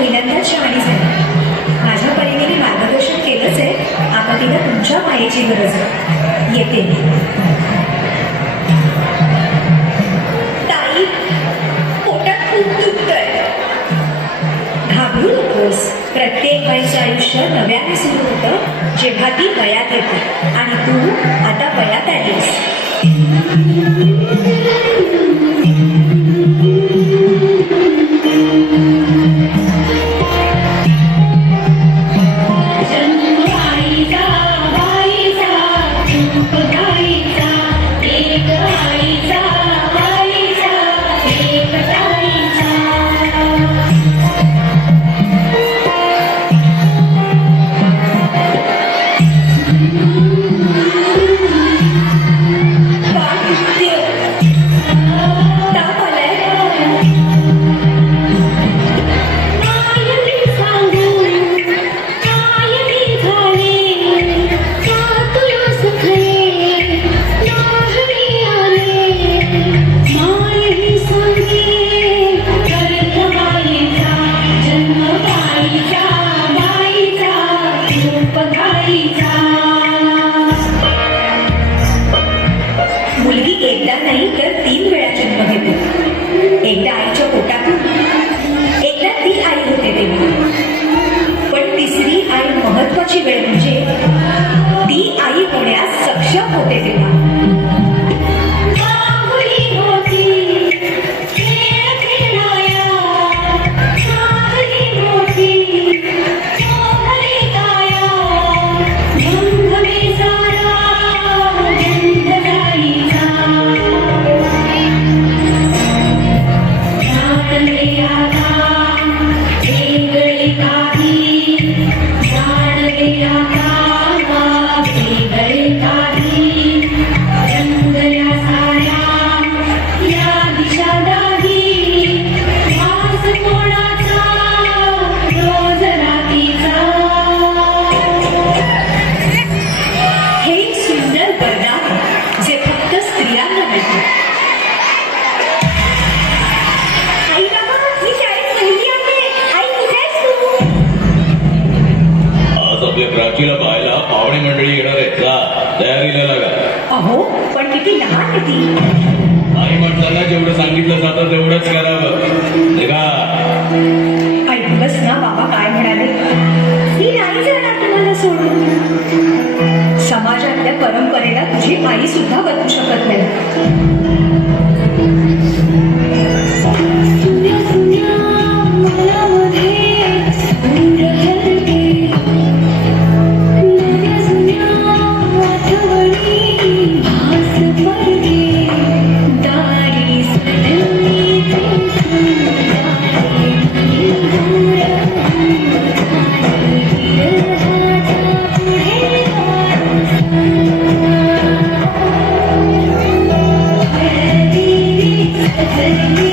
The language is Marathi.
पहिल्यांदाच शहाणी झाली माझ्या परीने मी मार्गदर्शन केलंच आहे. आता तिला तुमच्या मायेची गरज आहे. येते मी. ताई पोटात खूप दुखतंय. घाबरू नकोस. प्रत्येक बाईचं आयुष्य नव्याने सुरू होतं जेव्हा ती वयात येते. आणि तू आता वयात आलीस. वेळ म्हणजे ती आई होण्यास सक्षम होते तेव्हा. प्राचीला पाहायला पाहुणे मंडळी येणार आहेत. जा तयारीला लागा. अहो पण किती लहान आहे ती आई म्हटलं जेवढं सांगितलं जातं तेवढंच करावं. निघा. ऐकलंच ना बाबा काय म्हणाले? मी नाही जाणार तुम्हाला सोडून. समाजातल्या परंपरेला तुझी आई सुद्धा बदलू शकत नाही. Hey.